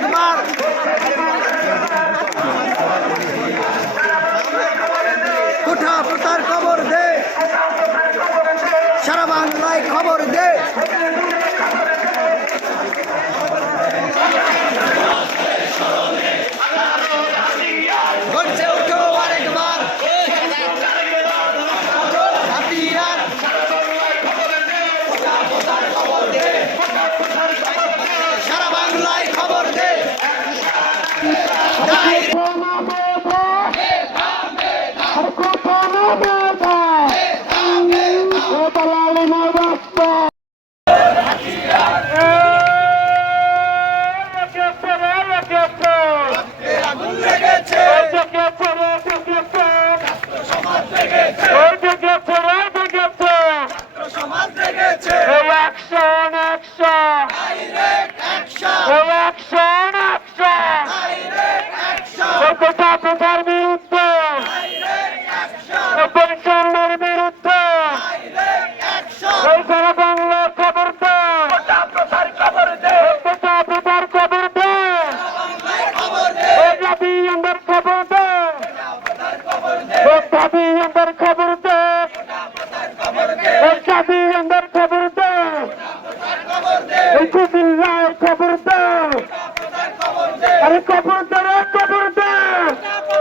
আরেকবার। কোঠা প্রতার খবর দে, সারা বাংলায় খবর দে। গর্জে উঠো আরেকবার, সারা বাংলায় খবর দে।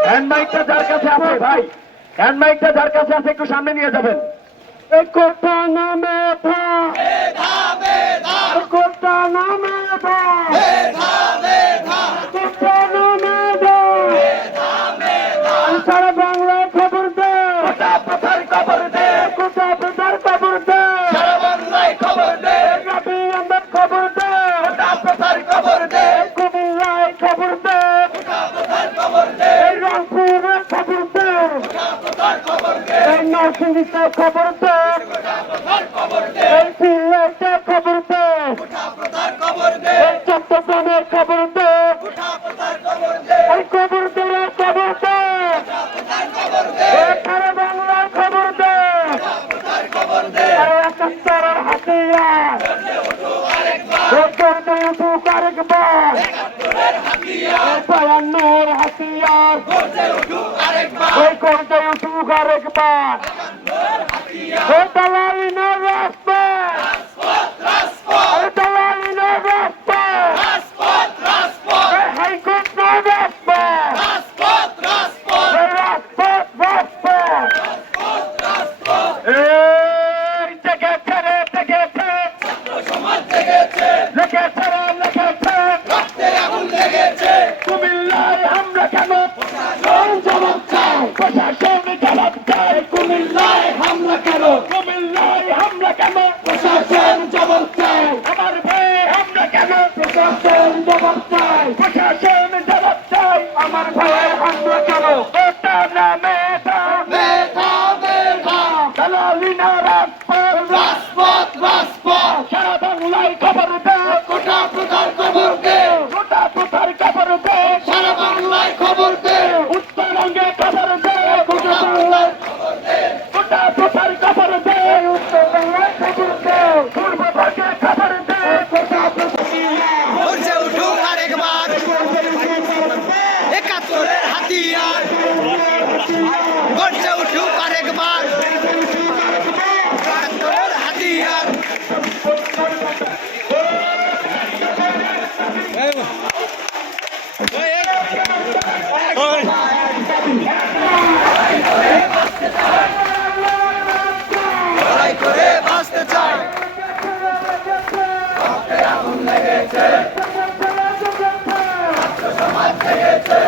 হ্যান্ডমাইকটা যার কাছে আছে ভাই, হ্যান্ডমাইকটা যার কাছে আছে একটু সামনে নিয়ে যাবেন। কোটা নামে কোটা নামে সারা বাংলায় খবর দে, কোটা প্রথার খবর দে, কোটা প্রথার খবর দে, সারা বাংলায় খবর দে, রবি আহমেদ খবর দে, কোটা প্রথার খবর দে, কুমিল্লায় খবর দে, কোটা প্রথার খবর দে, রংপুরে খবর দে, কোটা প্রথার খবর দে, নরসিংদীতে খবর দে, কোটা প্রথার খবর দে, সিলেটে খবর দে, কোটা প্রথার খবর দে, চট্টগ্রামে খবর দে, কোটা প্রথার খবর দে, খবর দে, খবর দে, খবর দে, সারা বাংলার খবর দে, খবর দে, একাত্তরের হাতিয়ার, গর্জে উঠুক আরেকবার, 52 হাতিয়ার, গর্জে উঠুক আরেকবার, দালালি না রাজপথ, দালালি না রাজপথ, হাইকোর্ট না রাজপথ, এই জেগেছে রে জেগেছে, সমাজ জেগেছে, লেগেছে রে লেগেছে, রক্তে আগুন লেগেছে, কুমিল্লায় হামলা কেন, প্রশাসন জবাব চায়, প্রশাসন জবাব চায়, কুমিল্লায় হামলা কেন, কুমিল্লায় হামলা কেন, প্রশাসন জবাব চায়, আমার ভাই হামলা কেন, প্রশাসন জবাব চায়, প্রশাসন জবাব চায়, আমার ভাইয়ের হামলা কেন, কোটা নামে দালালি না রাজপথ, সারা বাংলায় খবর দে, কোটা প্রথার খবর দে, কোটা প্রথার খবর দে, সারা বাংলায় খবর দে, উত্তরবঙ্গে খবর দে, কোটা বাংলার খবর দে, কোটা প্রথার খবর দে, উত্তর বাংলায় খবর দে, পূর্ববঙ্গে খবর দে, কোটা গর্জে উঠুক আরেকবার, 71-এর হাতিয়ার, গর্জে উঠুক আরেকবার, 71-এর হাতিয়ার। লড়াই করে বাঁচতে চাই, আগুন লেগেছে, সমাজ লেগেছে,